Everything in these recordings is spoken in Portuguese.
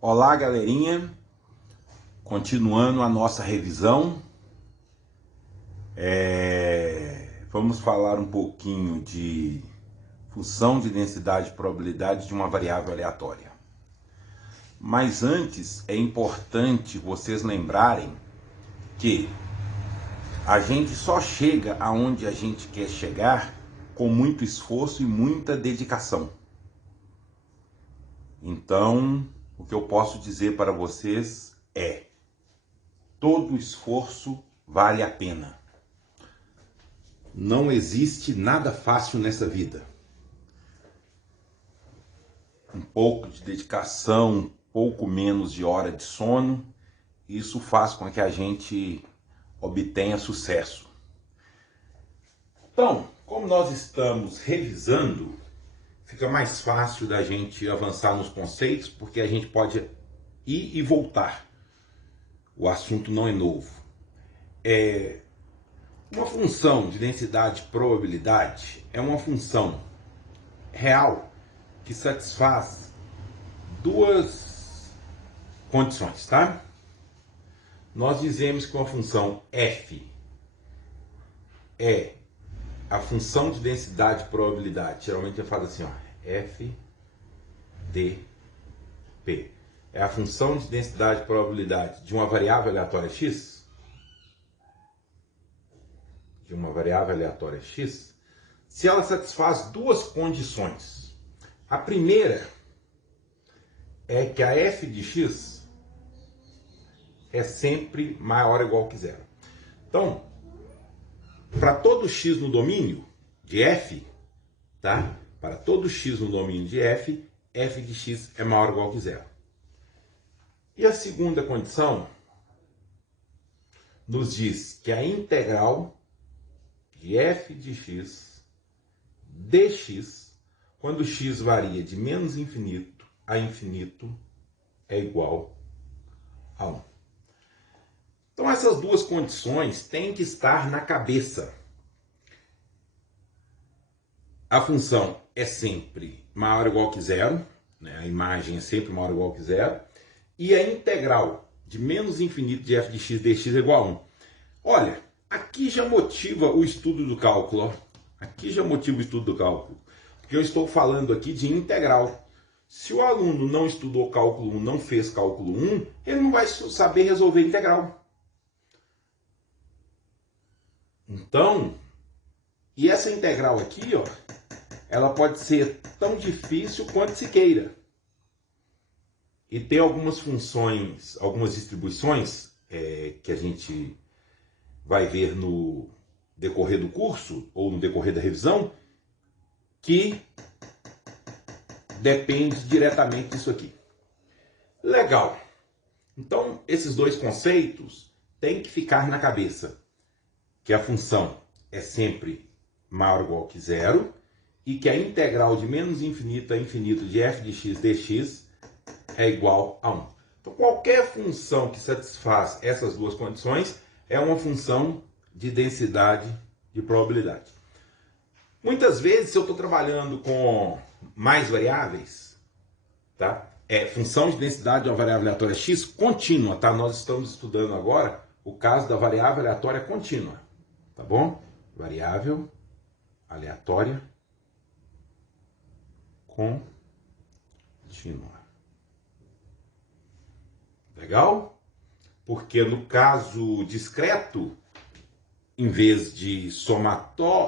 Olá, galerinha, continuando a nossa revisão, vamos falar um pouquinho de função de densidade e probabilidade de uma variável aleatória. Mas antes é importante vocês lembrarem que a gente só chega aonde a gente quer chegar com muito esforço e muita dedicação. Então, o que eu posso dizer para vocês é: todo esforço vale a pena. Não existe nada fácil nessa vida. Um pouco de dedicação, um pouco menos de hora de sono, isso faz com que a gente obtenha sucesso. Então, como nós estamos revisando, fica mais fácil da gente avançar nos conceitos, porque a gente pode ir e voltar. O assunto não é novo. Uma função de densidade e probabilidade é uma função real que satisfaz duas condições, tá? Nós dizemos que uma função f é a função de densidade e probabilidade. Geralmente eu falo assim, ó, f dp. É a função de densidade e probabilidade de uma variável aleatória x. De uma variável aleatória x, se ela satisfaz duas condições. A primeira é que a f de x é sempre maior ou igual que zero. Então, para todo x no domínio de f, tá? Para todo x no domínio de f, f de x é maior ou igual que zero. E a segunda condição nos diz que a integral de f de x dx, quando x varia de menos infinito a infinito, é igual a 1. Então essas duas condições têm que estar na cabeça. A função é sempre maior ou igual que zero, né? A imagem é sempre maior ou igual que zero, e a integral de menos infinito de f de x dx é igual a 1. Olha, aqui já motiva o estudo do cálculo. Ó. Aqui já motiva o estudo do cálculo. Porque eu estou falando aqui de integral. Se o aluno não estudou cálculo 1, não fez cálculo 1, ele não vai saber resolver integral. Então, e essa integral aqui, ó, ela pode ser tão difícil quanto se queira. E tem algumas funções, algumas distribuições que a gente vai ver no decorrer do curso ou no decorrer da revisão, que depende diretamente disso aqui. Legal. Então, esses dois conceitos têm que ficar na cabeça. Que a função é sempre maior ou igual que zero e que a integral de menos infinito a infinito de f de x dx é igual a 1. Então, qualquer função que satisfaz essas duas condições é uma função de densidade de probabilidade. Muitas vezes, se eu estou trabalhando com mais variáveis, tá? Função de densidade de uma variável aleatória x contínua, tá? Nós estamos estudando agora o caso da variável aleatória contínua, tá bom? Variável aleatória contínua. Legal? Porque no caso discreto, em vez de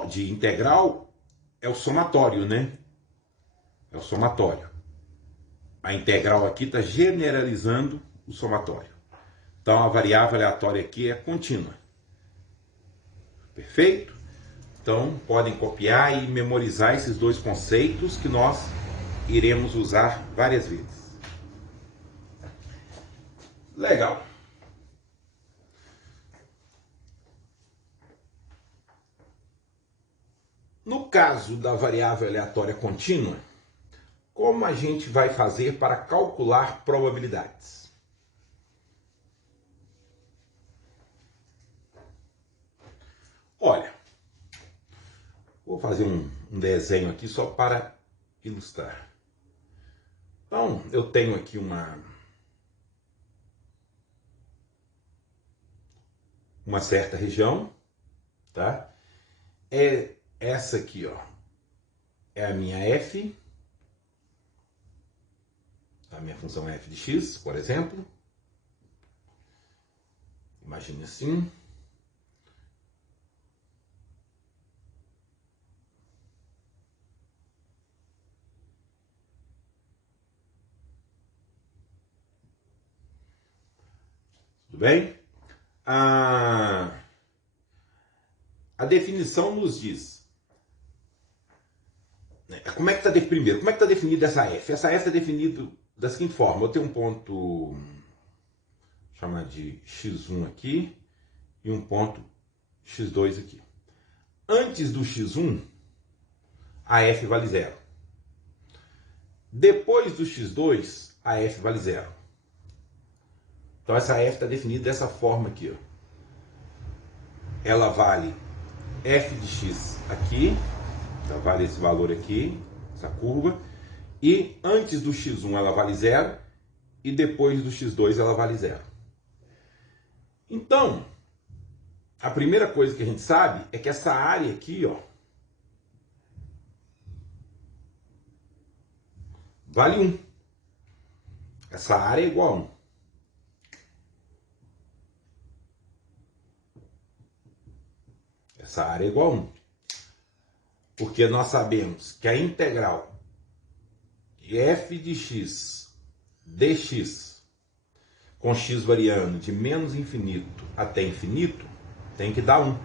de integral, é o somatório, né? É o somatório. A integral aqui está generalizando o somatório. Então a variável aleatória aqui é contínua. Perfeito? Então podem copiar e memorizar esses dois conceitos que nós iremos usar várias vezes. Legal. No caso da variável aleatória contínua, como a gente vai fazer para calcular probabilidades? Olha, vou fazer um desenho aqui só para ilustrar. Então, eu tenho aqui uma uma certa região, tá? É essa aqui, ó, é a minha f, a minha função f de x, por exemplo. Imagine assim. Tudo bem? A definição nos diz, né, como é que está primeiro, como é que está definida essa f? Essa f está definida da seguinte forma: eu tenho um ponto, chamar de x1 aqui, e um ponto x2 aqui. Antes do x1, a f vale 0. Depois do x2, a f vale 0. Então essa f está definida dessa forma aqui, ó. Ela vale f de x aqui, então vale esse valor aqui, essa curva, e antes do x1 ela vale 0, e depois do x2 ela vale 0. Então, a primeira coisa que a gente sabe é que essa área aqui, ó, vale 1. Essa área é igual a 1. Essa área é igual a 1. Porque nós sabemos que a integral de f de x dx, com x variando de menos infinito até infinito, tem que dar 1.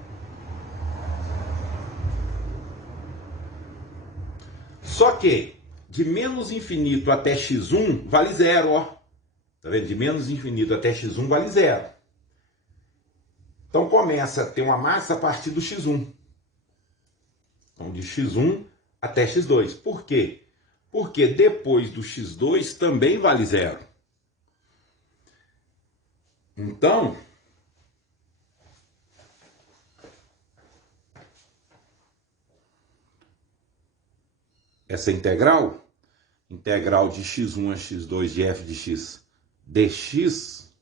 Só que de menos infinito até x1 vale 0, ó. Tá vendo? De menos infinito até x1 vale 0. Então começa a ter uma massa a partir do x1. Então de x1 até x2. Por quê? Porque depois do x2 também vale 0. Então, essa integral de x1 a x2 de f de x dx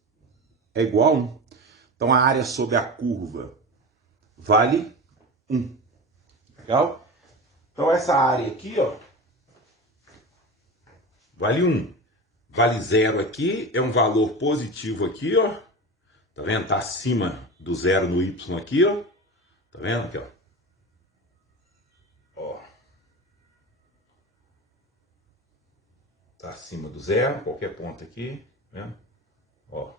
é igual a 1. Então a área sobre a curva vale 1. Legal? Então essa área aqui, ó, vale 1. Vale 0 aqui, é um valor positivo aqui, ó. Tá vendo? Tá acima do 0 no y aqui, ó. Tá vendo aqui, ó? Ó. Tá acima do 0, qualquer ponto aqui, tá vendo? Ó.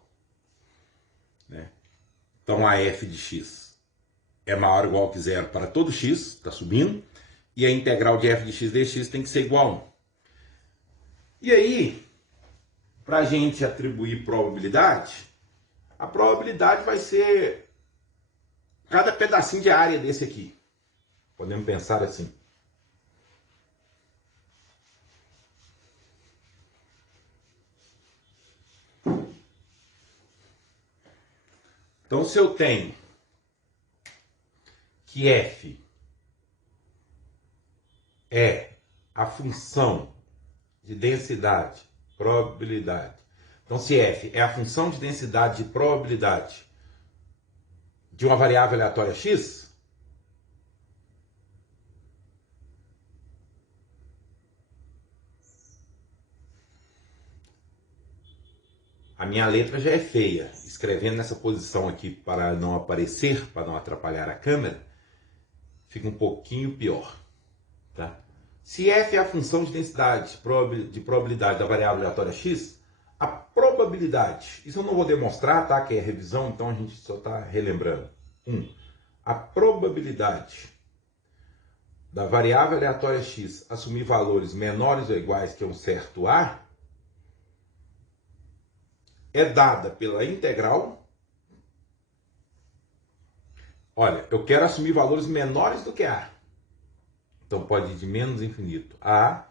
Né? Então a f de x é maior ou igual que 0 para todo x, tá subindo. E a integral de f de x dx tem que ser igual a 1. E aí, para a gente atribuir probabilidade, a probabilidade vai ser cada pedacinho de área desse aqui. Podemos pensar assim. Então, se eu tenho que f é a função de densidade, probabilidade. Então, se f é a função de densidade de probabilidade de uma variável aleatória x, a minha letra já é feia. Escrevendo nessa posição aqui para não aparecer, para não atrapalhar a câmera, fica um pouquinho pior. Tá? Se f é a função de densidade de probabilidade da variável aleatória x, a probabilidade, isso eu não vou demonstrar, tá? Que é revisão, então a gente só está relembrando. A probabilidade da variável aleatória x assumir valores menores ou iguais que um certo a é dada pela integral. Olha, eu quero assumir valores menores do que a. Então pode ir de menos infinito a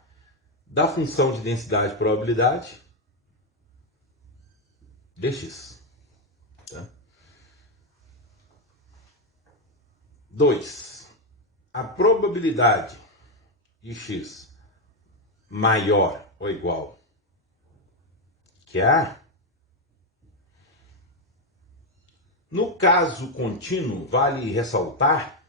da função de densidade probabilidade dx. Tá? 2. A probabilidade de x maior ou igual que a No caso contínuo, vale ressaltar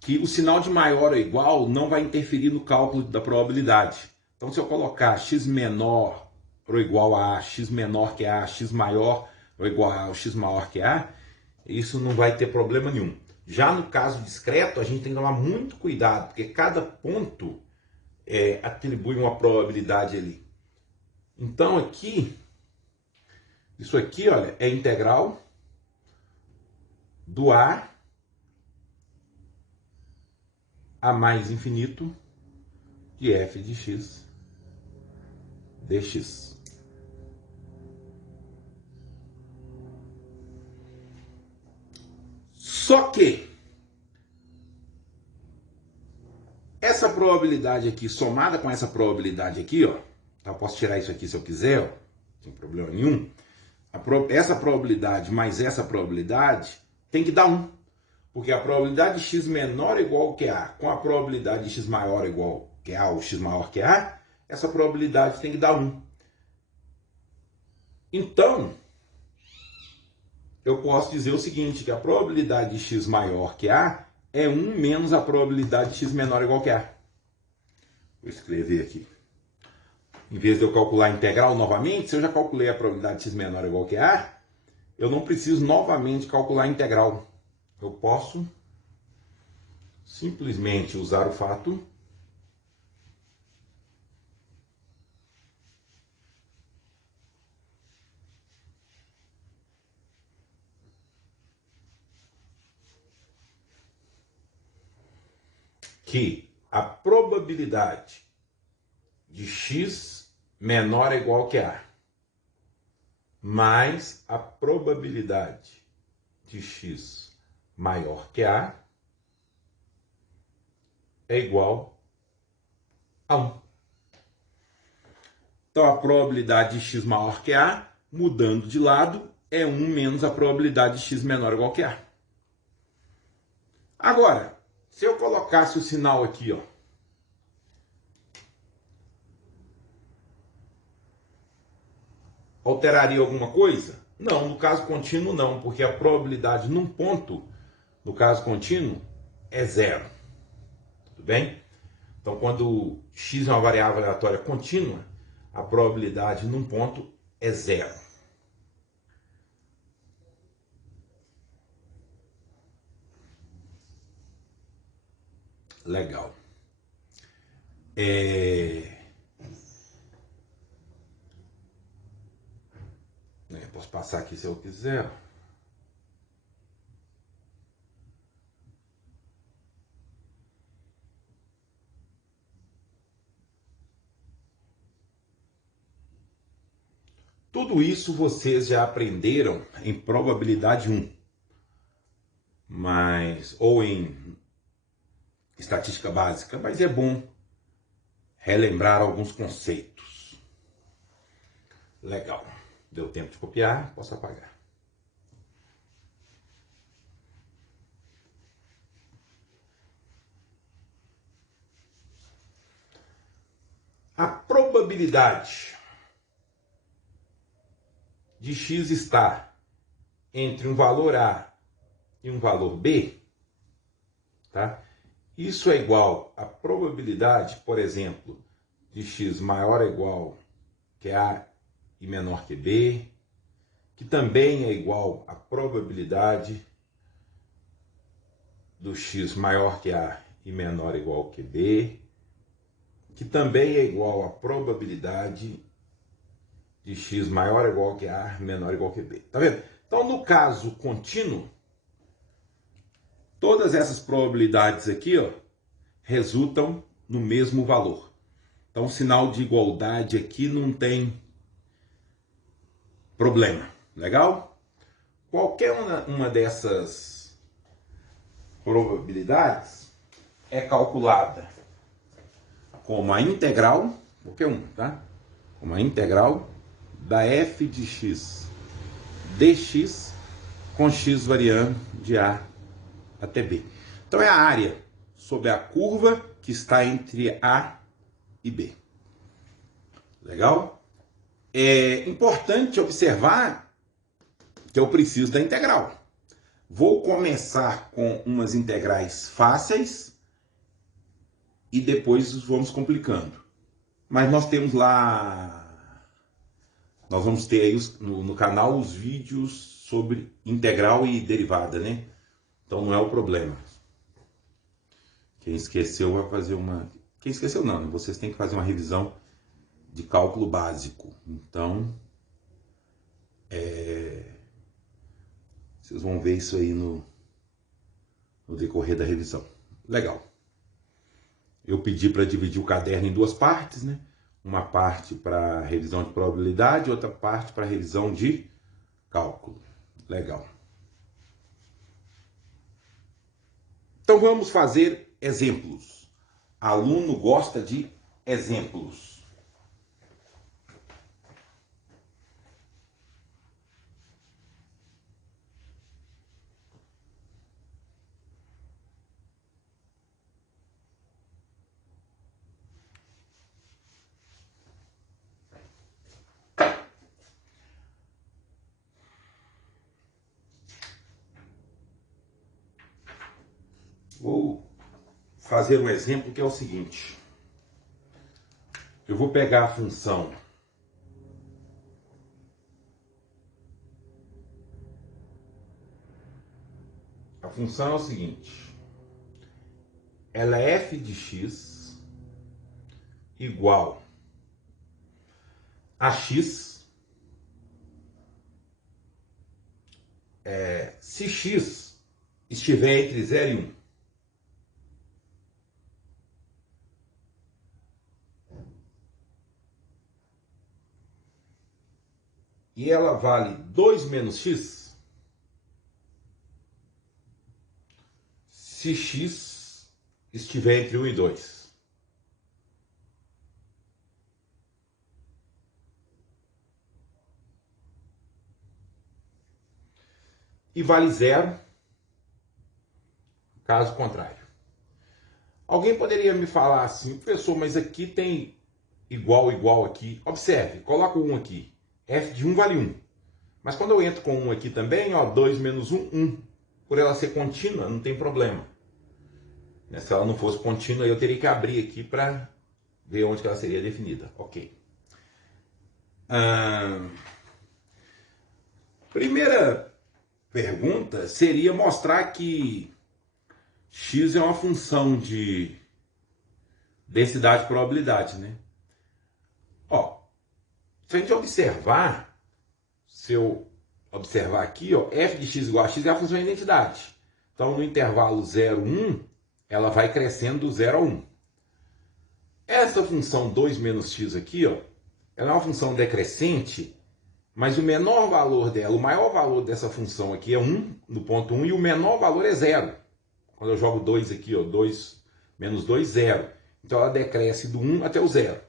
que o sinal de maior ou igual não vai interferir no cálculo da probabilidade. Então, se eu colocar x menor ou igual a x menor que a, x maior ou igual a, x maior que a, isso não vai ter problema nenhum. Já no caso discreto, a gente tem que tomar muito cuidado, porque cada ponto atribui uma probabilidade ali. Então, aqui, isso aqui, olha, é integral do a mais infinito de f de x dx. Só que essa probabilidade aqui, somada com essa probabilidade aqui, ó, eu posso tirar isso aqui se eu quiser, ó, sem problema nenhum. Essa probabilidade mais essa probabilidade tem que dar 1. Porque a probabilidade de x menor ou igual que a com a probabilidade de x maior ou igual que a ou x maior que a, essa probabilidade tem que dar 1. Então, eu posso dizer o seguinte, que a probabilidade de x maior que a é 1 menos a probabilidade de x menor ou igual que a. Vou escrever aqui. Em vez de eu calcular a integral novamente, se eu já calculei a probabilidade de x menor ou igual que a, eu não preciso novamente calcular a integral. Eu posso simplesmente usar o fato que a probabilidade de x menor ou igual que a mais a probabilidade de x maior que a é igual a 1. Então, a probabilidade de x maior que a, mudando de lado, é 1 menos a probabilidade de x menor ou igual que a. Agora, se eu colocasse o sinal aqui, ó, alteraria alguma coisa? Não, no caso contínuo não, porque a probabilidade num ponto, no caso contínuo, é 0. Tudo bem? Então, quando x é uma variável aleatória contínua, a probabilidade num ponto é 0. Legal. Posso passar aqui se eu quiser. Tudo isso vocês já aprenderam em probabilidade 1, ou em estatística básica, mas é bom relembrar alguns conceitos. Legal. Deu tempo de copiar, posso apagar. A probabilidade de x estar entre um valor A e um valor B, tá? Isso é igual à probabilidade, por exemplo, de x maior ou igual que A e menor que B, que também é igual à probabilidade do x maior que A e menor ou igual que B, que também é igual à probabilidade de x maior ou igual que A, menor ou igual que B. Tá vendo? Então, no caso contínuo, todas essas probabilidades aqui, ó, resultam no mesmo valor. Então, o sinal de igualdade aqui não tem problema. Legal? Qualquer uma dessas probabilidades é calculada como a integral, qualquer um, tá? Como a integral da f de x dx com x variando de A até B. Então é a área sobre a curva que está entre A e B. Legal? É importante observar que eu preciso da integral. Vou começar com umas integrais fáceis e depois vamos complicando. Mas nós temos lá, nós vamos ter aí no canal os vídeos sobre integral e derivada, né? Então não é o problema. Quem esqueceu vai fazer uma... Quem esqueceu não, né? Vocês têm que fazer uma revisão de cálculo básico. Então, vocês vão ver isso aí no decorrer da revisão. Legal. Eu pedi para dividir o caderno em duas partes, né? Uma parte para revisão de probabilidade, outra parte para revisão de cálculo. Legal. Então vamos fazer exemplos. Aluno gosta de exemplos. Vou fazer um exemplo que é o seguinte. Eu vou pegar a função é o seguinte. Ela é f de x igual a x se x estiver entre 0 e 1. E ela vale 2 menos x se x estiver entre 1 e 2. E vale 0, caso contrário. Alguém poderia me falar assim, professor, mas aqui tem igual aqui. Observe, coloca o 1 aqui. F de 1 vale 1. Mas quando eu entro com 1 aqui também, ó, 2 menos 1, 1. Por ela ser contínua, não tem problema. Se ela não fosse contínua, eu teria que abrir aqui para ver onde que ela seria definida. Ok. Primeira pergunta seria mostrar que x é uma função de densidade e probabilidade, né? Ó, se a gente observar, se eu observar aqui, ó, f de x igual a x é a função de identidade. Então, no intervalo 0, 1, ela vai crescendo do 0 a 1. Essa função 2 menos x aqui, ó, ela é uma função decrescente, mas o menor valor dela, o maior valor dessa função aqui é 1, no ponto 1, e o menor valor é 0. Quando eu jogo 2 aqui, ó, 2 menos 2, 0. Então ela decresce do 1 até o 0.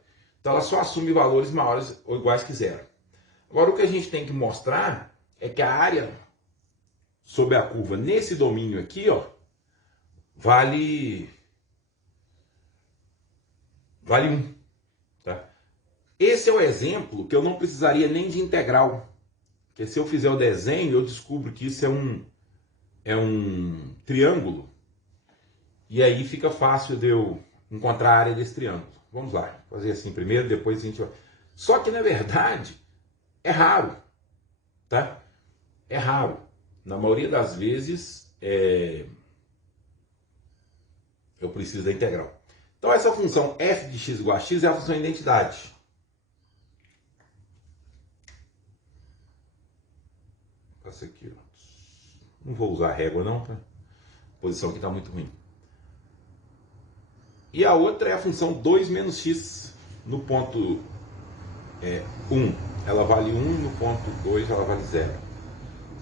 Então ela só assume valores maiores ou iguais que 0. Agora o que a gente tem que mostrar é que a área sobre a curva nesse domínio aqui, ó, vale 1. Tá? Esse é o exemplo que eu não precisaria nem de integral. Porque se eu fizer o desenho, eu descubro que isso é um triângulo. E aí fica fácil de eu encontrar a área desse triângulo. Vamos lá, fazer assim primeiro, depois a gente vai... Só que, na verdade, é raro, tá? É raro. Na maioria das vezes, eu preciso da integral. Então, essa função f de x igual a x é a função de identidade. Passa aqui, ó. Não vou usar régua, não, tá? A posição aqui está muito ruim. E a outra é a função 2 menos x no ponto 1. Ela vale 1, no ponto 2 ela vale 0.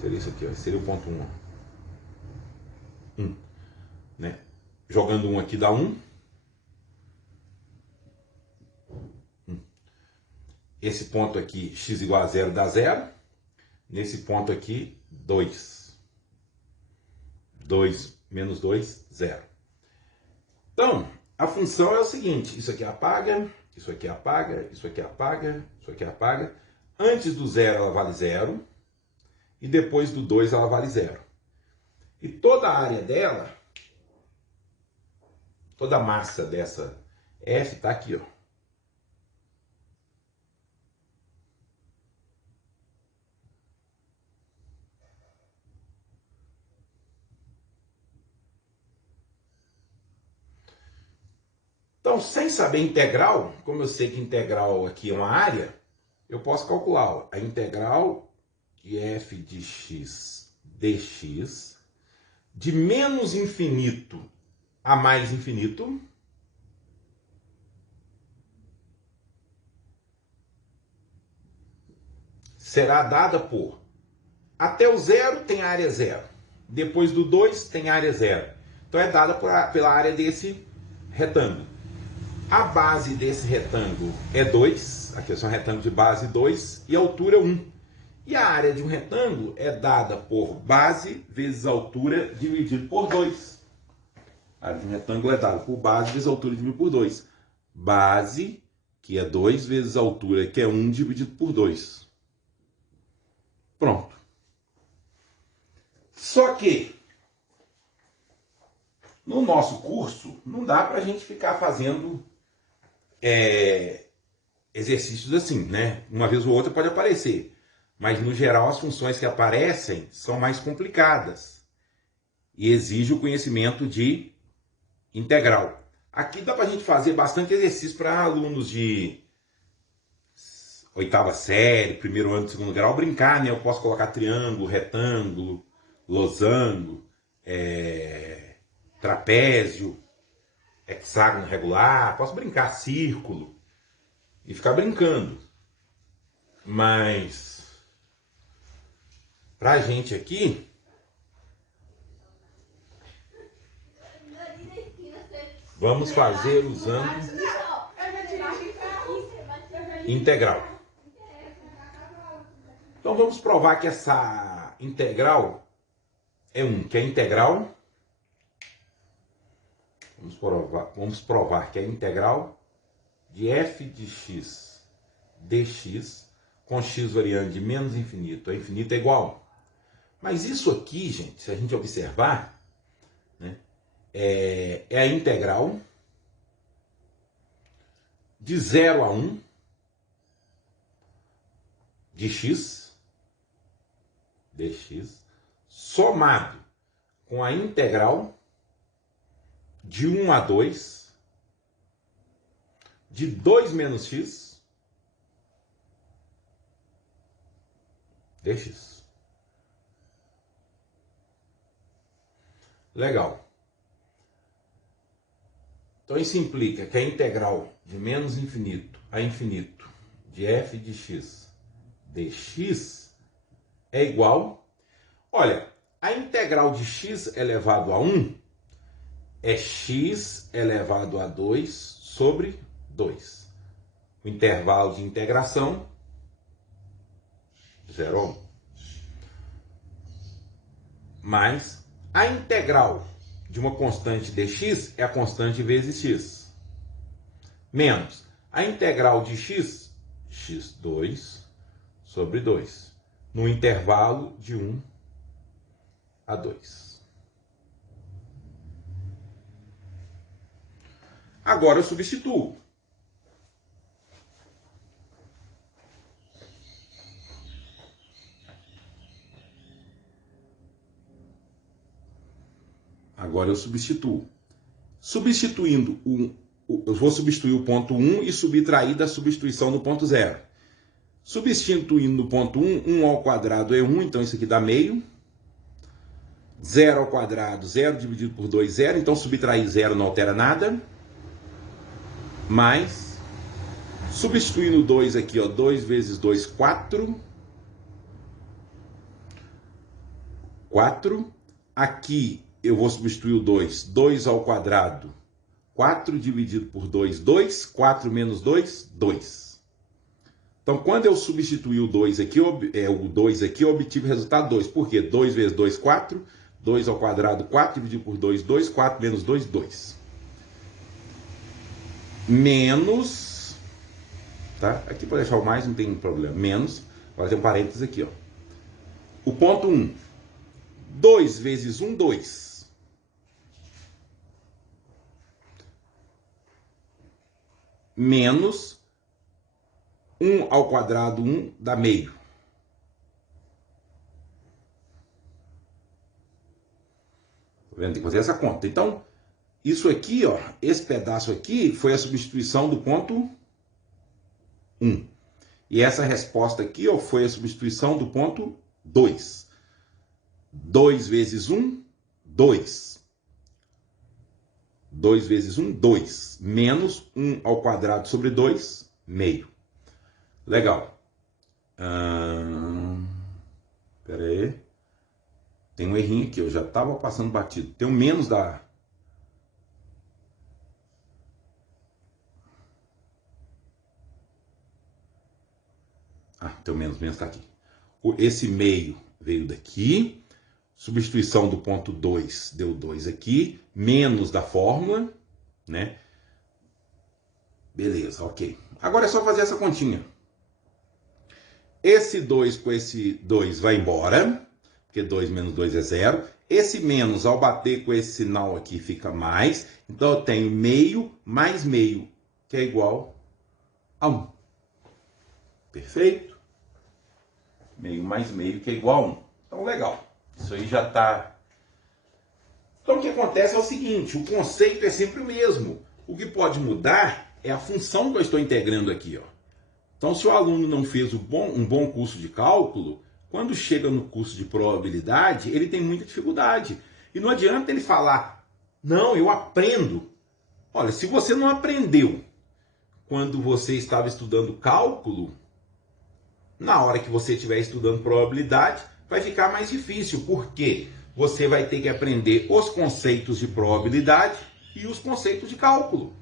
Seria isso aqui, ó. Seria o ponto 1. 1. Né? Jogando 1 aqui dá 1. Esse ponto aqui, x igual a 0, dá 0. Nesse ponto aqui, 2. 2 menos 2, 0. Então, a função é o seguinte, isso aqui apaga, isso aqui apaga, isso aqui apaga, isso aqui apaga. Antes do 0 ela vale 0 e depois do 2 ela vale 0. E toda a área dela, toda a massa dessa F está aqui, ó. Então, sem saber integral, como eu sei que integral aqui é uma área, eu posso calcular, ó, a integral de f de x dx de menos infinito a mais infinito será dada por até o zero tem área zero, depois do 2 tem área zero. Então é dada pela área desse retângulo. A base desse retângulo é 2, aqui é só um retângulo de base 2, e a altura 1. E a área de um retângulo é dada por base vezes altura dividido por 2. A área de um retângulo é dada por base vezes altura dividido por 2. Base, que é 2, vezes altura, que é 1, dividido por 2. Pronto. Só que, no nosso curso, não dá para a gente ficar fazendo exercícios assim, né? Uma vez ou outra pode aparecer. Mas, no geral, as funções que aparecem são mais complicadas e exigem o conhecimento de integral. Aqui dá para a gente fazer bastante exercício para alunos de oitava série, primeiro ano, segundo grau, brincar, né? Eu posso colocar triângulo, retângulo, losango, trapézio, hexágono regular, posso brincar círculo e ficar brincando. Mas pra gente aqui, vamos fazer usando integral. Então vamos provar que essa integral é 1, que é integral. Vamos provar que é integral de f de x dx com x variando de menos infinito a infinito é igual. Mas isso aqui, gente, se a gente observar, né, é a integral de 0 a 1 de x dx somado com a integral de 1 a 2 de 2 menos x dx. Legal. Então isso implica que a integral de menos infinito a infinito de f de x dx é igual... Olha, a integral de x elevado a 1 é x elevado a 2 sobre 2. O intervalo de integração, 0 a 1. Mais a integral de uma constante dx é a constante vezes x. Menos a integral de x, x2 sobre 2. No intervalo de 1 a 2. Agora eu substituo. Agora eu substituo. Substituindo eu vou substituir o ponto 1 e subtrair da substituição do ponto 0. Substituindo no ponto 1, 1 ao quadrado é 1, então isso aqui dá meio. 0 ao quadrado, 0 dividido por 2, 0. Então subtrair 0 não altera nada. Mais, substituindo 2 aqui, ó, 2 vezes 2, 4. 4. Aqui eu vou substituir o 2. 2 ao quadrado, 4 dividido por 2, 2. 4 menos 2, 2. Então, quando eu substituir o 2 aqui, eu obtive o resultado 2. Por quê? 2 vezes 2, 4. 2 ao quadrado, 4 dividido por 2, 2. 4 menos 2, 2. Menos, tá? Aqui para deixar o mais, não tem problema. Menos, vou fazer um parênteses aqui, ó. O ponto 1, 2 vezes 1, 2. Menos 1 ao quadrado, 1 dá meio. Tá vendo? Tem que fazer essa conta. Então, isso aqui, ó, esse pedaço aqui foi a substituição do ponto 1. E essa resposta aqui, ó, foi a substituição do ponto 2. 2 vezes 1, 2. 2 vezes 1, 2. Menos 1 ao quadrado sobre 2, meio. Legal. Espera aí. Tem um errinho aqui, eu já estava passando batido. Tem um menos da... tem um menos está aqui. Esse meio veio daqui. Substituição do ponto 2 deu 2 aqui. Menos da fórmula, né? Beleza, ok. Agora é só fazer essa continha. Esse 2 com esse 2 vai embora, porque 2 menos 2 é 0. Esse menos, ao bater com esse sinal aqui, fica mais. Então, eu tenho meio mais meio, que é igual a 1. Perfeito? Meio mais meio, que é igual a 1. Então, legal. Isso aí já está... Então, o que acontece é o seguinte, o conceito é sempre o mesmo. O que pode mudar é a função que eu estou integrando aqui, ó. Então, se o aluno não fez um bom curso de cálculo, quando chega no curso de probabilidade, ele tem muita dificuldade. E não adianta ele falar, não, eu aprendo. Olha, se você não aprendeu quando você estava estudando cálculo, na hora que você estiver estudando probabilidade, vai ficar mais difícil, porque você vai ter que aprender os conceitos de probabilidade e os conceitos de cálculo.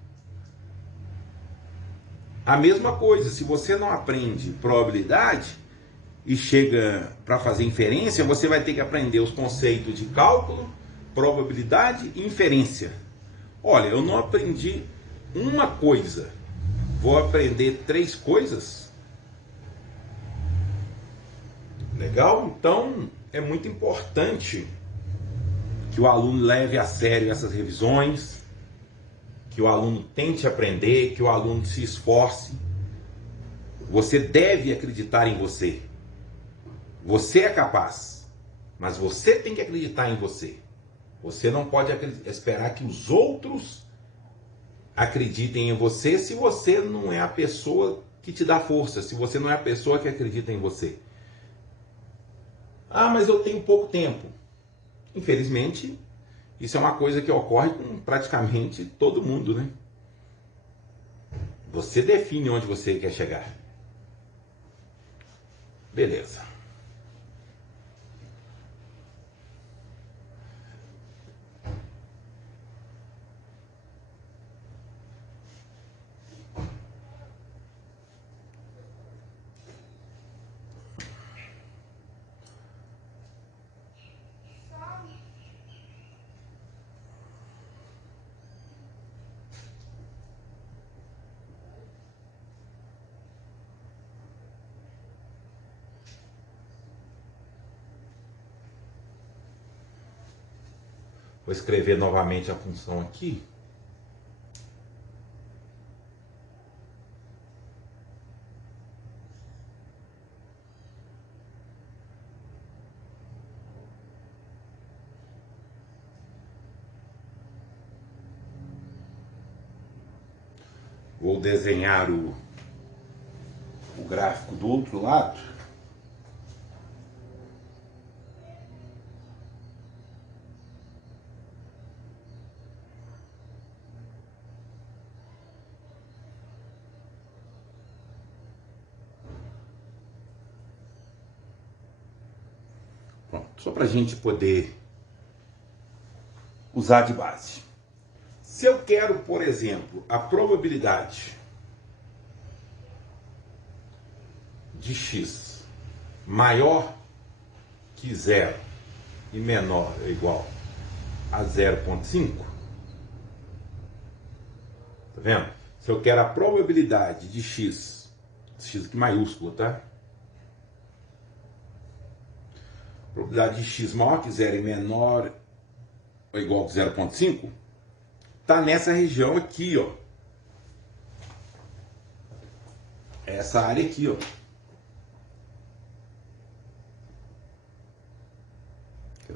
A mesma coisa, se você não aprende probabilidade e chega para fazer inferência, você vai ter que aprender os conceitos de cálculo, probabilidade e inferência. Olha, eu não aprendi uma coisa, vou aprender 3 coisas? Legal? Então, é muito importante que o aluno leve a sério essas revisões, que o aluno tente aprender, que o aluno se esforce. Você deve acreditar em você. Você é capaz, mas você tem que acreditar em você. Você não pode esperar que os outros acreditem em você se você não é a pessoa que te dá força, se você não é a pessoa que acredita em você. Ah, mas eu tenho pouco tempo. Infelizmente, isso é uma coisa que ocorre com praticamente todo mundo, né? Você define onde você quer chegar. Beleza. Vou escrever novamente a função aqui. Vou desenhar o gráfico do outro lado. Pronto, só para a gente poder usar de base. Se eu quero, por exemplo, a probabilidade de x maior que 0 e menor ou igual a 0,5, tá vendo? Se eu quero a probabilidade de x aqui maiúsculo, tá? probabilidade de x maior que 0 e menor ou igual que 0,5, está nessa região aqui, ó. Essa área aqui, ó.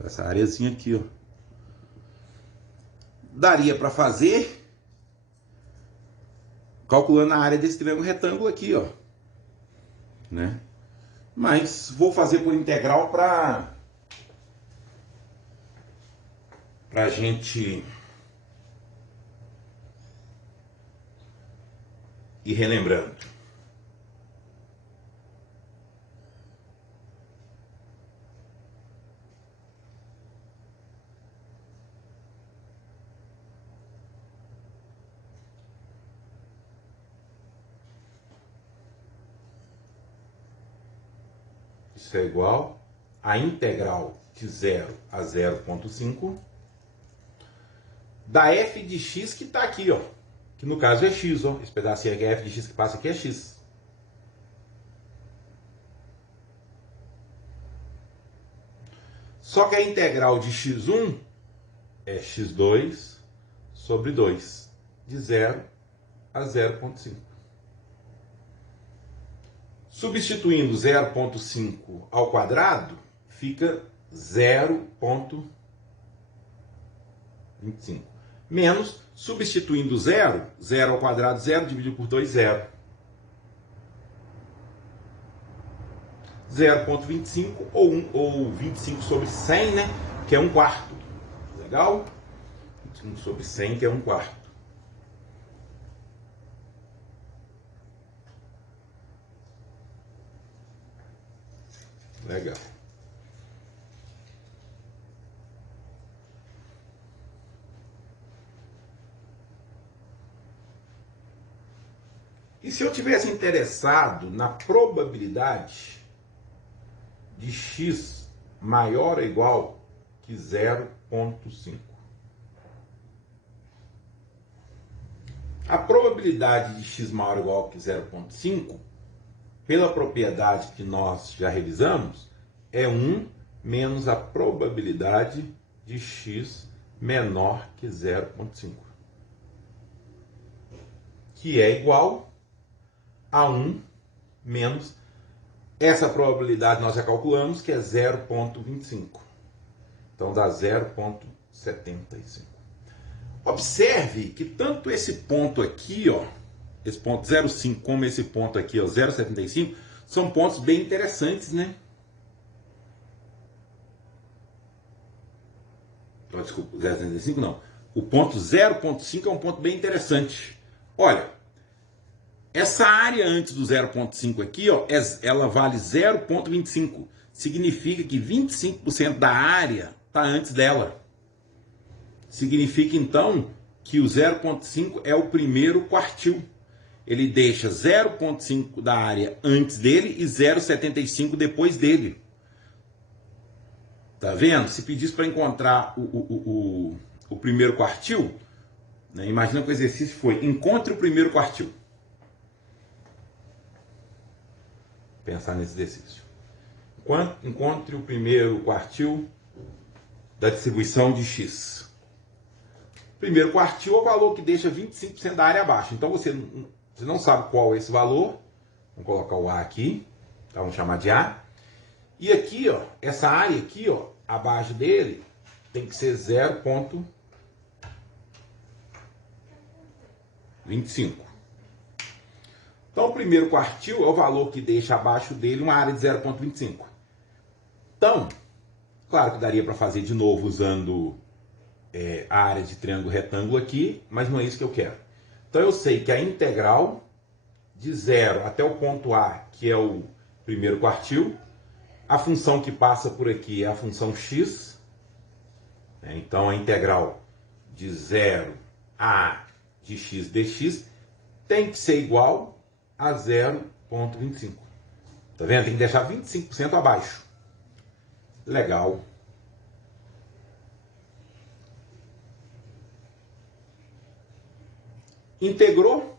Essa areazinha aqui, ó. Daria para fazer calculando a área desse triângulo retângulo aqui, ó, né? Mas vou fazer por integral para a gente ir relembrando. Isso é igual a integral de 0 a 0,5 da f de x que está aqui, ó. Que no caso é x, ó. Esse pedacinho aqui é f de x que passa aqui é x. Só que a integral de x1 é x2 sobre 2, de 0 a 0,5. Substituindo 0,5 ao quadrado, fica 0,25. Menos, substituindo 0, 0 ao quadrado, 0, dividido por 2, 0. 0,25 ou 25 sobre 100, né? Que é 1/4. Legal? 25 sobre 100, que é 1/4. Legal. E se eu tivesse interessado na probabilidade de x maior ou igual que 0,5? A probabilidade de x maior ou igual que 0,5, pela propriedade que nós já revisamos, é 1 menos a probabilidade de x menor que 0,5, que é igual a 1 menos essa probabilidade nós já calculamos, que é 0,25. Então dá 0,75. Observe que tanto esse ponto aqui, ó, esse ponto 0,5, como esse ponto aqui, ó, 0,75, são pontos bem interessantes, né? Oh, desculpa, 0,75 não. O ponto 0,5 é um ponto bem interessante. Olha, essa área antes do 0,5 aqui, ó, ela vale 0,25. Significa que 25% da área está antes dela. Significa, então, que o 0,5 é o primeiro quartil. Ele deixa 0,5 da área antes dele e 0,75 depois dele. Tá vendo? Se pedisse para encontrar o primeiro quartil, né, imagina que o exercício foi: encontre o primeiro quartil. Pensar nesse exercício. Encontre o primeiro quartil da distribuição de x. Primeiro quartil é o valor que deixa 25% da área abaixo. Então você não sabe qual é esse valor. Vamos colocar o A aqui. Tá? Vamos chamar de A. E aqui, ó, essa área aqui, ó, abaixo dele, tem que ser 0,25. Então, o primeiro quartil é o valor que deixa abaixo dele uma área de 0,25. Então, claro que daria para fazer de novo usando a área de triângulo retângulo aqui, mas não é isso que eu quero. Então, eu sei que a integral de 0 até o ponto A, que é o primeiro quartil, a função que passa por aqui é a função x. Então, a integral de 0 a de x dx tem que ser igual a 0,25. Tá vendo? Tem que deixar 25% abaixo. Legal. Integrou.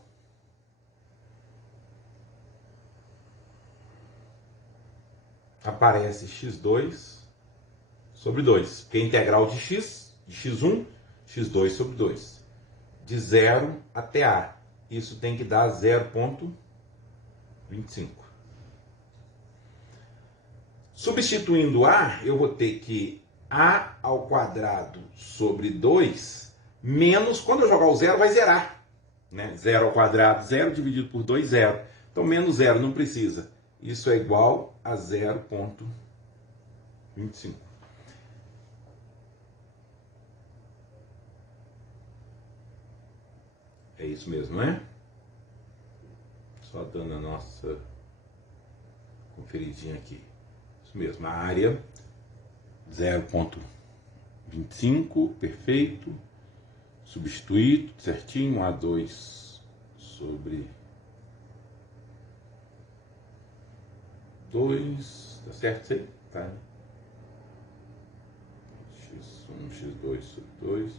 Aparece x2 sobre 2, que é integral de x, de x1, x2 sobre 2. De 0 até a. Isso tem que dar 0,25. Substituindo a, eu vou ter que a ao quadrado sobre 2, menos, quando eu jogar o zero, vai zerar. Né? 0 ao quadrado, 0, dividido por 2, 0. Então, menos 0, não precisa. Isso é igual a 0,25. É isso mesmo, não é? Só dando a nossa conferidinha aqui. Isso mesmo, a área 0,25, perfeito. Substituir tudo certinho, A2 sobre 2, tá certo isso aí? Tá. X1, X2 sobre 2.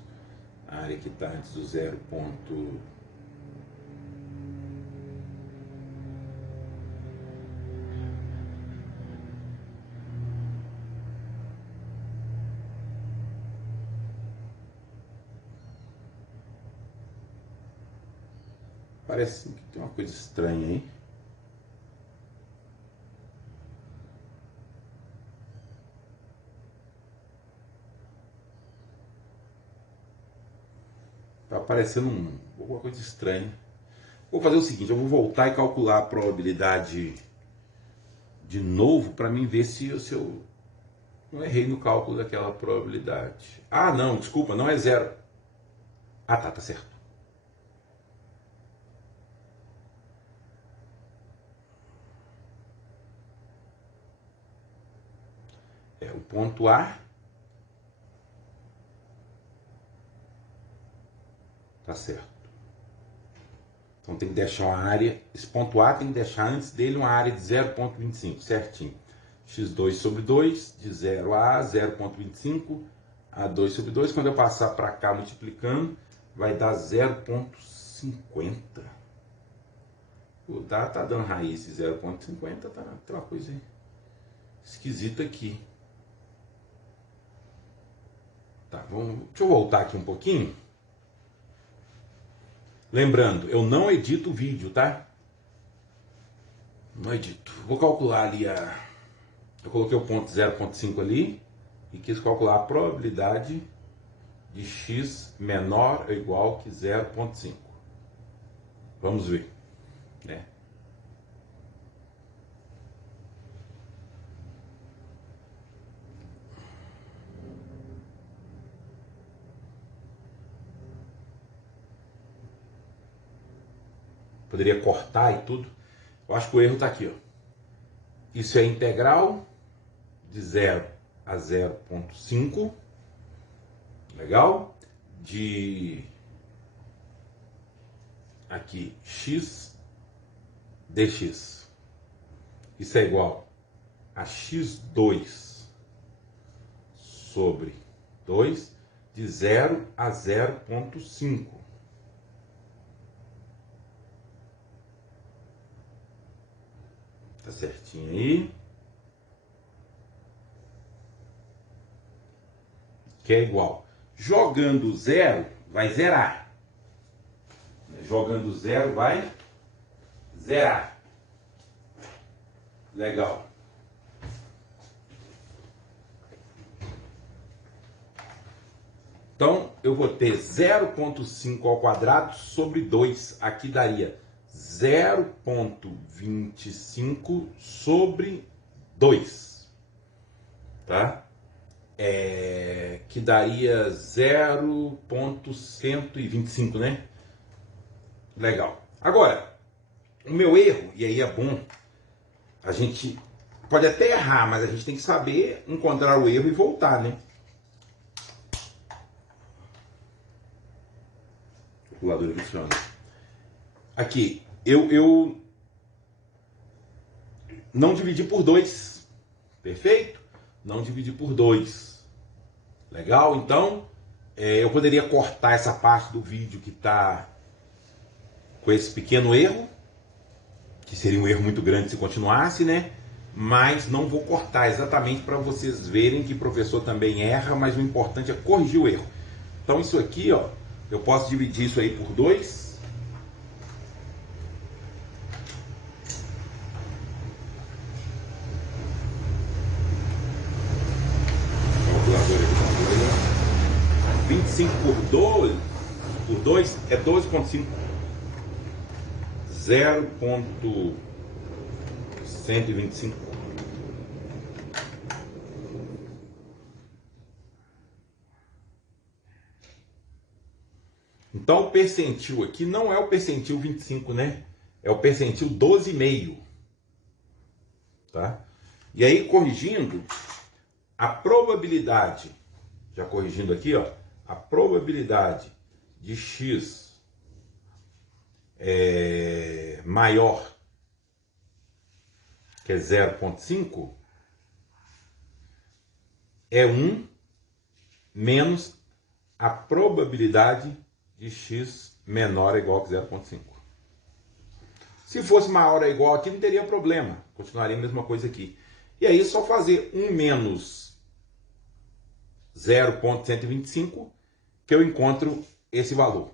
A área que está antes do 0. Parece que tem uma coisa estranha aí. Tá parecendo alguma coisa estranha. Vou fazer o seguinte, eu vou voltar e calcular a probabilidade de novo para mim ver se eu não errei no cálculo daquela probabilidade. Ah, não, desculpa, não é 0. Ah, tá certo. É o ponto A. Tá certo. Então tem que deixar uma área, esse ponto A tem que deixar antes dele uma área de 0,25, certinho. X2 sobre 2, de 0 a A, 0,25, A2 sobre 2. Quando eu passar para cá multiplicando, vai dar 0,50. Tá dando raiz de 0,50, tem uma coisa esquisita aqui. Tá, deixa eu voltar aqui um pouquinho. Lembrando, eu não edito o vídeo, tá? Não edito. Vou calcular ali eu coloquei o ponto 0,5 ali e quis calcular a probabilidade de x menor ou igual que 0,5. Vamos ver, né? Poderia cortar e tudo. Eu acho que o erro está aqui, ó. Isso é integral de 0 a 0,5. Legal? De aqui x dx. Isso é igual a x2 sobre 2 de 0 a 0,5. Tá certinho aí. Que é igual. Jogando 0, vai zerar. Jogando 0, vai zerar. Legal. Então, eu vou ter 0,5 ao quadrado sobre 2. Aqui daria 0,25 sobre 2. Tá? Que daria 0,125, né? Legal. Agora, o meu erro, e aí é bom, a gente pode até errar, mas a gente tem que saber encontrar o erro e voltar, né? O calculador funciona. Aqui, eu não dividi por 2, perfeito? Não dividi por 2. Legal? Então, eu poderia cortar essa parte do vídeo que está com esse pequeno erro, que seria um erro muito grande se continuasse, né? mas não vou cortar, exatamente para vocês verem que o professor também erra, mas o importante é corrigir o erro. Então isso aqui, ó, eu posso dividir isso aí por 2. Calculador aqui, calculador. 25 por 2 é 12,5. 0,125. Então o percentil aqui não é o percentil 25, né? É o percentil 12,5. Tá? E aí, corrigindo, a probabilidade, já corrigindo aqui, ó, a probabilidade de x maior que é 0,5 é 1 menos a probabilidade de x menor ou igual que 0,5. Se fosse maior ou igual aqui, não teria problema. Continuaria a mesma coisa aqui. E aí, só fazer 1 menos 0,125 que eu encontro esse valor.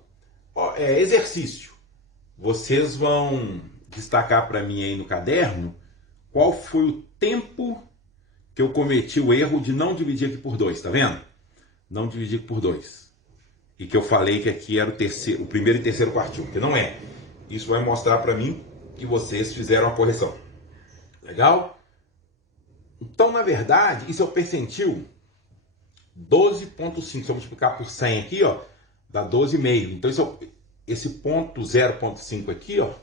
Exercício. Vocês vão destacar para mim aí no caderno qual foi o tempo que eu cometi o erro de não dividir aqui por 2, tá vendo? Não dividir por 2. E que eu falei que aqui era o primeiro e terceiro quartil, que não é. Isso vai mostrar para mim que vocês fizeram a correção. Legal? Então, na verdade, isso é o percentil 12,5. Se eu multiplicar por 100 aqui, ó, dá 12,5. Então, esse ponto 0,5 aqui, ó,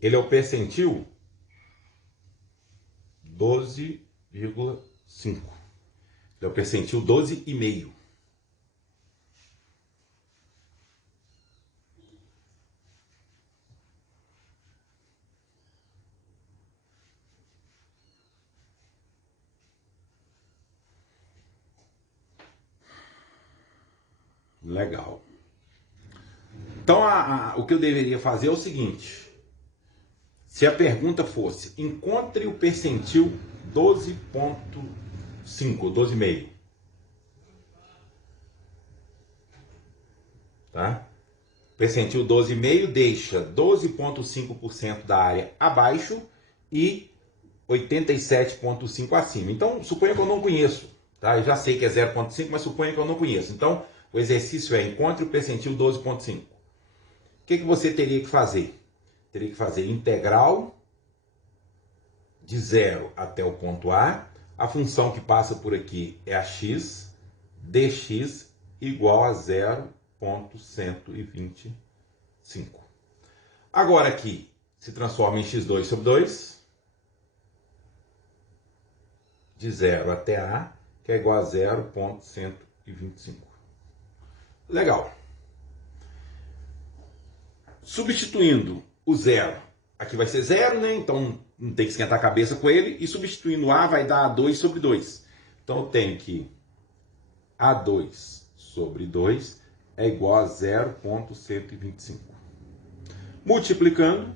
ele é o percentil 12,5. É o percentil 12,5. Legal. Então, o que eu deveria fazer é o seguinte. Se a pergunta fosse, encontre o percentil 12,5, 12,5. Tá? Percentil 12,5 deixa 12,5% da área abaixo e 87,5% acima. Então, suponha que eu não conheço. Tá? Eu já sei que é 0,5, mas suponha que eu não conheço. Então, o exercício é encontre o percentil 12,5. O que você teria que fazer? Teria que fazer integral de 0 até o ponto A. A função que passa por aqui é a x, dx igual a 0,125. Agora aqui se transforma em x2 sobre 2, de 0 até A, que é igual a 0,125. Legal. Substituindo o 0, aqui vai ser 0, né? Então não tem que esquentar a cabeça com ele. E substituindo A vai dar A2 sobre 2. Então eu tenho que A2 sobre 2 é igual a 0,125. Multiplicando,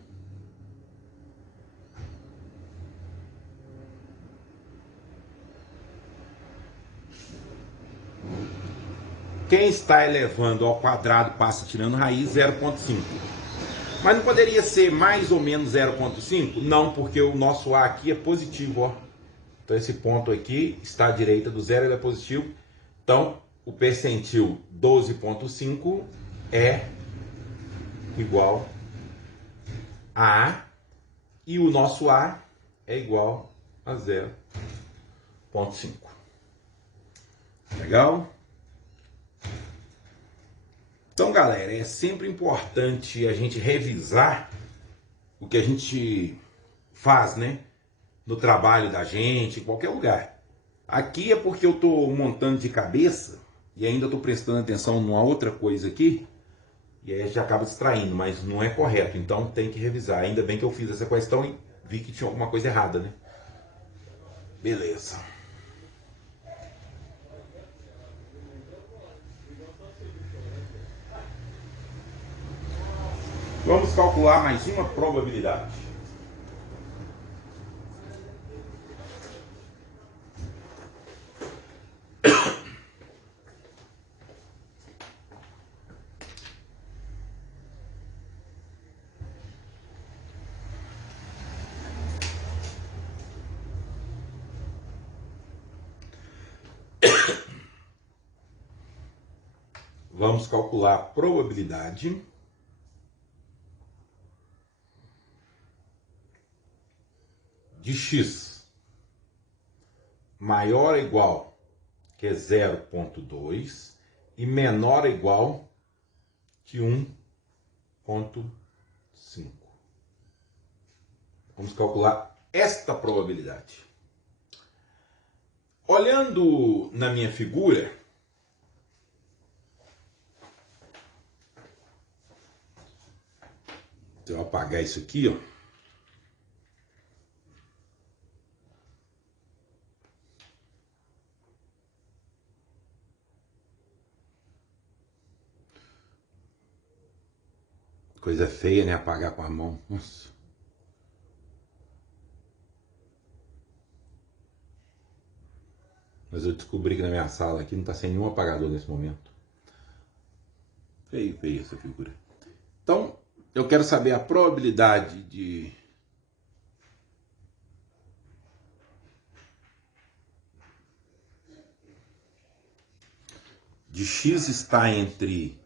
quem está elevando ao quadrado passa tirando raiz, 0,5. Mas não poderia ser mais ou menos 0,5? Não, porque o nosso A aqui é positivo, ó. Então esse ponto aqui está à direita do zero, ele é positivo. Então o percentil 12,5 é igual a A e o nosso A é igual a 0,5. Legal? Então, galera, é sempre importante a gente revisar o que a gente faz, né? No trabalho da gente, em qualquer lugar. Aqui é porque eu estou montando de cabeça e ainda estou prestando atenção numa outra coisa aqui, e aí a gente acaba distraindo, mas não é correto, então tem que revisar. Ainda bem que eu fiz essa questão e vi que tinha alguma coisa errada, né? Beleza. Vamos calcular mais uma probabilidade. Vamos calcular a probabilidade de x maior ou igual que é 0,2 e menor ou igual que 1,5. Vamos calcular esta probabilidade. Olhando na minha figura, eu vou apagar isso aqui, ó. Coisa feia, né? Apagar com a mão. Nossa. Mas eu descobri que na minha sala aqui não está sem nenhum apagador nesse momento. Feio essa figura. Então, eu quero saber a probabilidade de x estar entre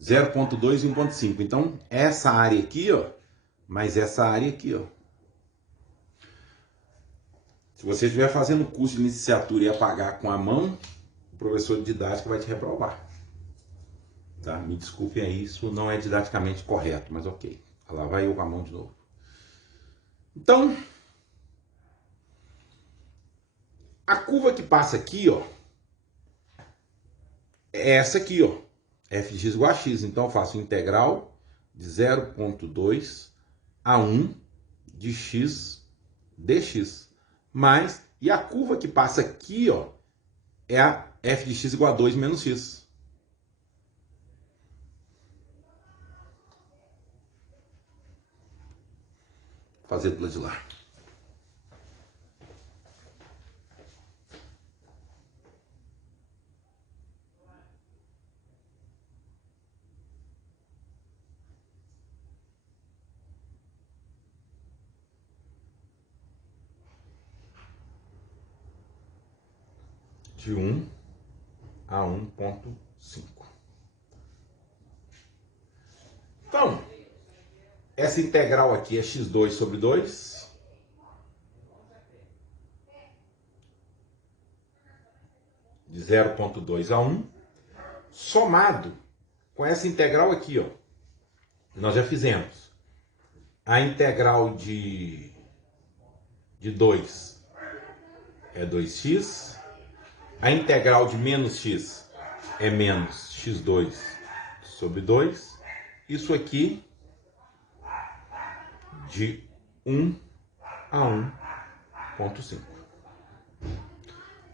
0,2 e 1,5. Então, essa área aqui, ó, mais essa área aqui, ó. Se você estiver fazendo curso de licenciatura e apagar com a mão, o professor de didática vai te reprovar. Tá? Me desculpem aí, isso não é didaticamente correto, mas ok. Lá vai eu com a mão de novo. Então, a curva que passa aqui, ó, é essa aqui, ó. f de x igual a x. Então, eu faço integral de 0,2 a 1 de x dx. Mas, e a curva que passa aqui, ó, é a f de x igual a 2 menos x. Vou fazer do lado de lá. De 1 a 1,5. Então, essa integral aqui é x2 sobre 2. De 0,2 a 1. Somado com essa integral aqui, ó. Nós já fizemos. A integral de 2 é 2x. A integral de menos x é menos x2 sobre 2. Isso aqui de 1 a 1,5.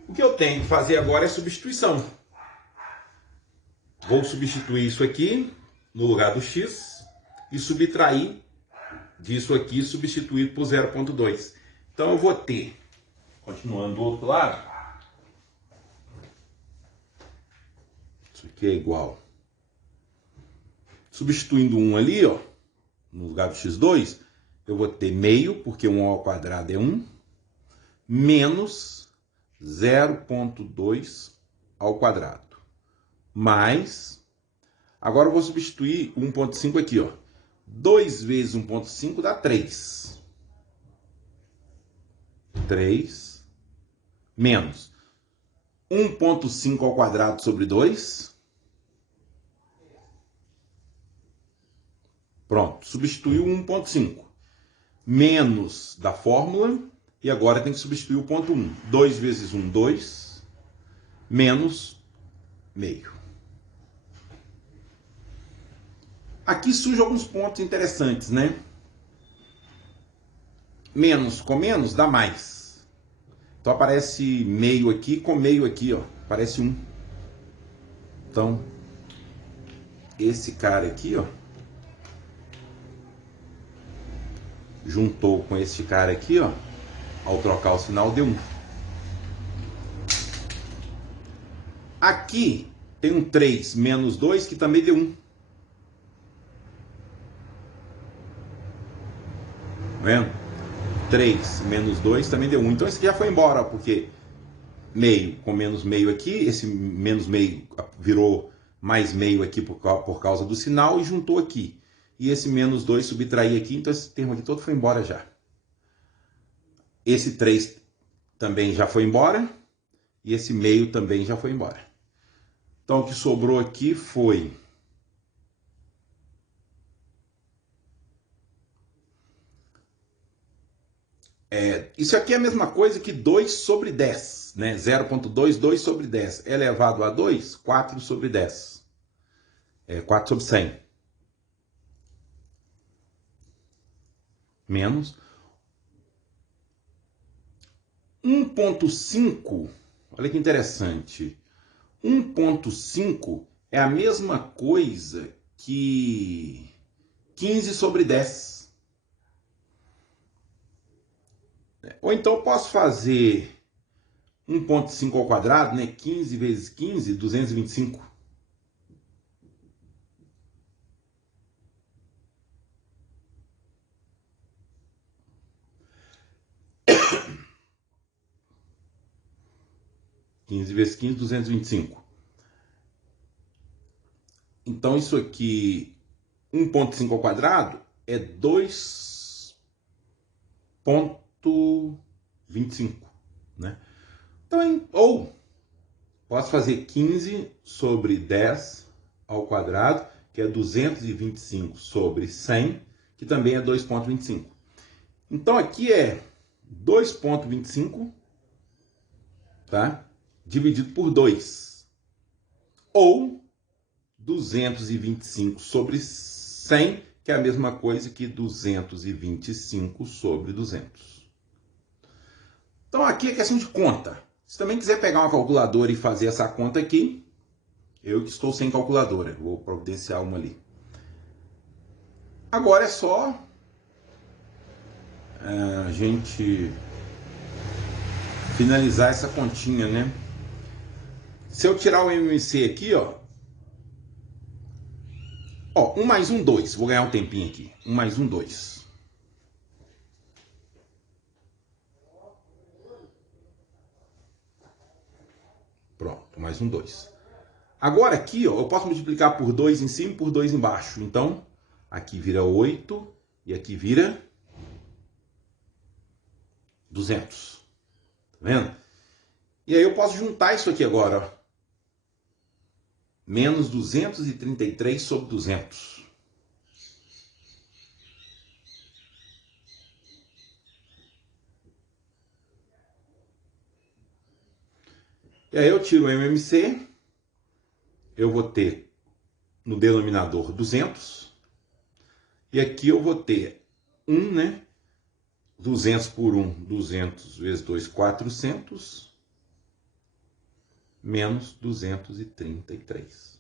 O que eu tenho que fazer agora é substituição. Vou substituir isso aqui no lugar do x e subtrair disso aqui substituído por 0,2. Então eu vou ter, continuando do outro lado, isso aqui é igual. Substituindo 1 ali, ó, no lugar do x2, eu vou ter meio, porque 1 ao quadrado é 1, menos 0,2 ao quadrado. Mais, agora eu vou substituir 1,5 aqui, ó. 2 vezes 1,5 dá 3. 3 menos 1,5 ao quadrado sobre 2. Pronto, substituiu 1,5. Menos da fórmula, e agora tem que substituir o ponto 1. 2 vezes 1, 2, menos meio. Aqui surgem alguns pontos interessantes, né? Menos com menos dá mais. Então aparece meio aqui com meio aqui, ó. Aparece 1. Então, esse cara aqui, ó, juntou com este cara aqui, ó. Ao trocar o sinal, deu 1. Aqui tem um 3 menos 2 que também deu 1. Tá vendo? 3 menos 2 também deu 1. Então esse aqui já foi embora, porque meio com menos meio aqui, esse menos meio virou mais meio aqui por causa do sinal e juntou aqui. E esse menos 2 subtrair aqui, então esse termo aqui todo foi embora já. Esse 3 também já foi embora e esse meio também já foi embora. Então o que sobrou aqui foi isso aqui é a mesma coisa que 2 sobre 10, né? 0,2, 2 sobre 10 elevado a 2, 4 sobre 10. 4 sobre 100. Menos 1,5. Olha que interessante. 1,5 é a mesma coisa que 15 sobre 10. Ou então eu posso fazer 1,5 ao quadrado, né? 15 vezes 15, 225. Vezes 15, 225. Então isso aqui, 1,5 ao quadrado, é 2,25, né? Então, ou posso fazer 15 sobre 10 ao quadrado, que é 225 sobre 100, que também é 2,25. Então aqui é 2,25, tá? Dividido por 2. Ou 225 sobre 100, que é a mesma coisa que 225 sobre 200. Então aqui é questão de conta. Se também quiser pegar uma calculadora e fazer essa conta aqui, eu que estou sem calculadora, vou providenciar uma ali. Agora é só a gente finalizar essa continha, né? Se eu tirar o MMC aqui, ó, 1 mais 1, 2. Vou ganhar um tempinho aqui. 1 mais 1, 2. Pronto, mais 1, 2. Agora aqui, ó, eu posso multiplicar por 2 em cima e por 2 embaixo. Então, aqui vira 8 e aqui vira 200. Tá vendo? E aí eu posso juntar isso aqui agora, ó. Menos 233 sobre 200. E aí eu tiro o MMC, eu vou ter no denominador 200, e aqui eu vou ter 1, né? 200 por 1, 200 vezes 2, 400, menos 233.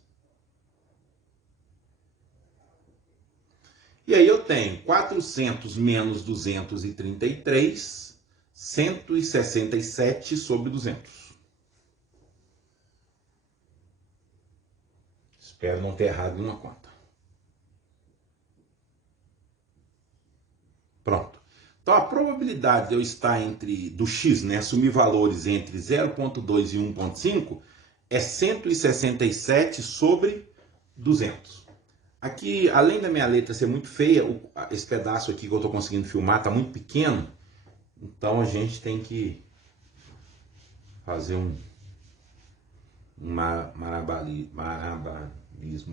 E aí eu tenho 400 menos 233, 167 sobre 200. Espero não ter errado nenhuma conta. Pronto. Então a probabilidade de eu estar do x, né, assumir valores entre 0,2 e 1,5 é 167 sobre 200. Aqui, além da minha letra ser muito feia, esse pedaço aqui que eu estou conseguindo filmar está muito pequeno, então a gente tem que fazer um malabarismo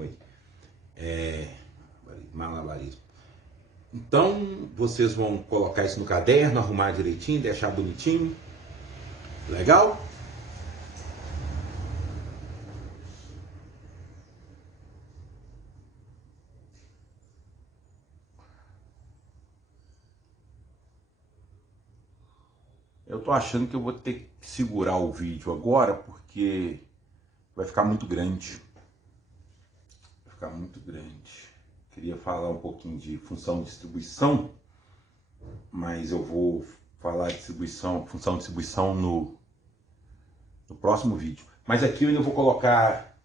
aí. Malabarismo. Então, vocês vão colocar isso no caderno, arrumar direitinho, deixar bonitinho. Legal? Eu tô achando que eu vou ter que segurar o vídeo agora, porque vai ficar muito grande. Vai ficar muito grande. Queria falar um pouquinho de função de distribuição, mas eu vou falar distribuição, função de distribuição no próximo vídeo. Mas aqui eu ainda vou colocar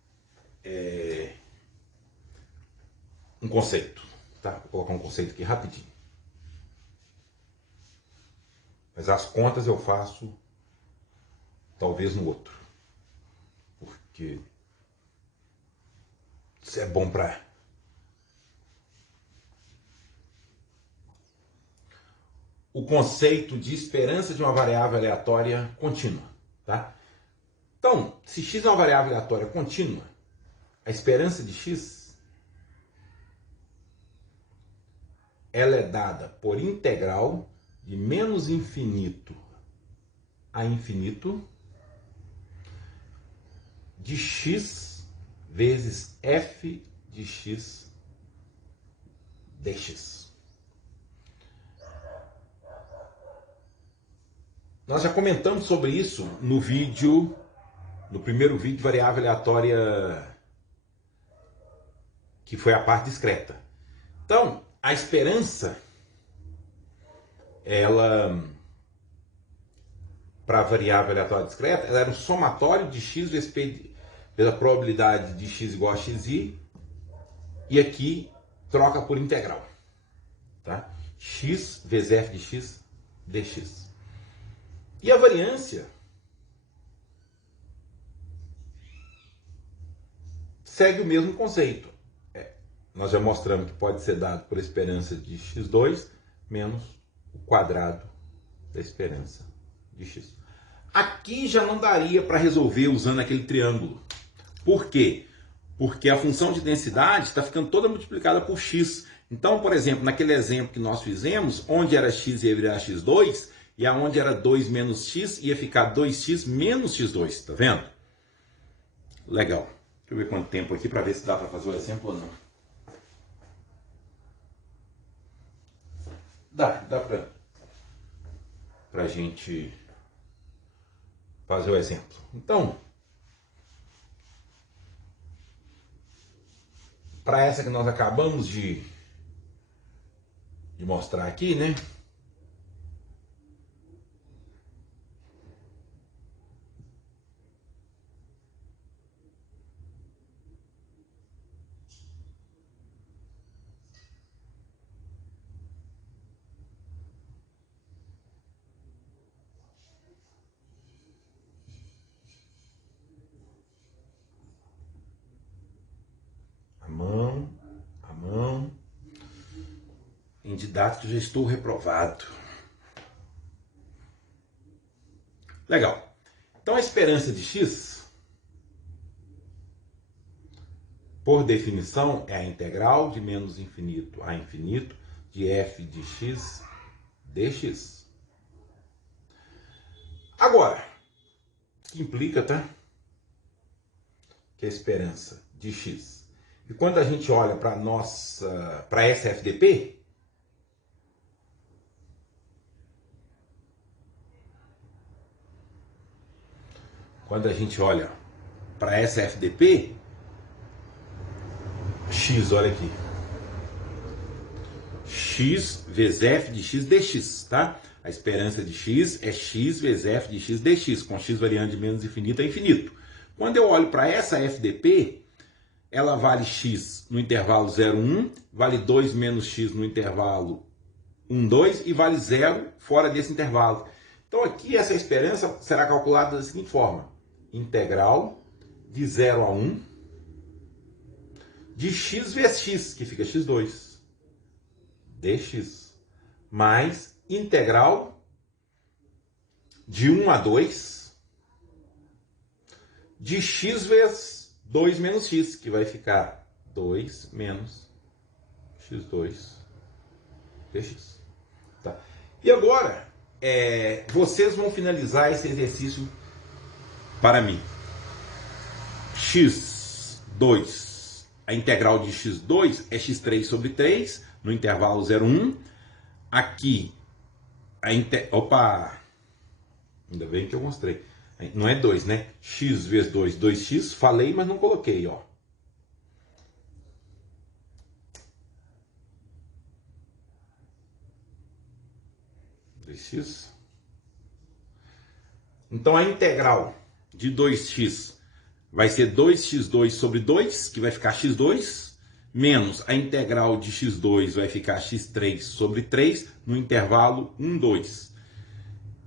um conceito, tá? Vou colocar um conceito aqui rapidinho. Mas as contas eu faço talvez no outro, porque isso é bom para o conceito de esperança de uma variável aleatória contínua, tá? Então, se x é uma variável aleatória contínua, a esperança de x ela é dada por integral de menos infinito a infinito de x vezes f de x dx. Nós já comentamos sobre isso no primeiro vídeo de variável aleatória, que foi a parte discreta. Então, a esperança, ela, para a variável aleatória discreta, ela era o somatório de x vezes pela probabilidade de x igual a xi, e aqui troca por integral, tá? X vezes f de x dx. E a variância segue o mesmo conceito. Nós já mostramos que pode ser dado por esperança de x2 menos o quadrado da esperança de x. Aqui já não daria para resolver usando aquele triângulo. Por quê? Porque a função de densidade está ficando toda multiplicada por x. Então, por exemplo, naquele exemplo que nós fizemos, onde era x ia virar x2, e aonde era 2 menos x ia ficar 2x menos x2. Tá vendo? Legal. Deixa eu ver quanto tempo aqui para ver se dá para fazer o exemplo ou não. Dá para a gente fazer o exemplo. Então, para essa que nós acabamos de mostrar aqui, né? A mão. Em didática já estou reprovado. Legal. Então a esperança de x, por definição, é a integral de menos infinito a infinito de f de x dx. Agora, que implica, tá? Que a esperança de x. E quando a gente olha para essa FDP, quando a gente olha para essa FDP, x, olha aqui, x vezes f de x dx, tá? A esperança de x é x vezes f de x dx, com x variando de menos infinito a infinito. Quando eu olho para essa FDP, ela vale x no intervalo 0, 1, vale 2 menos x no intervalo 1, 2 e vale 0 fora desse intervalo. Então aqui essa esperança será calculada da seguinte forma: integral de 0 a 1 de x vezes x, que fica x2, dx, mais integral de 1 a 2 de x vezes 2 menos x, que vai ficar 2 menos x2 dx. Tá? E agora, vocês vão finalizar esse exercício para mim. x2, a integral de x2 é x3 sobre 3, no intervalo 0, 1. Aqui, opa! Ainda bem que eu mostrei. Não é 2, né? X vezes 2, 2x. Falei, mas não coloquei, ó. 2x. Então a integral de 2x vai ser 2x2 sobre 2, que vai ficar x2, menos a integral de x2 vai ficar x3 sobre 3, no intervalo 1, 2.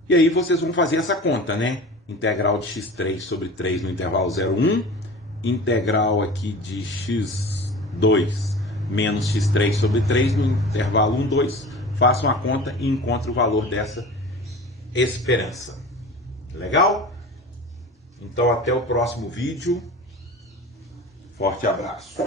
E aí vocês vão fazer essa conta, né? Integral de x3 sobre 3 no intervalo 0, 1, integral aqui de x2 menos x3 sobre 3 no intervalo 1, 2. Façam a conta e encontrem o valor dessa esperança. Legal? Então até o próximo vídeo. Forte abraço.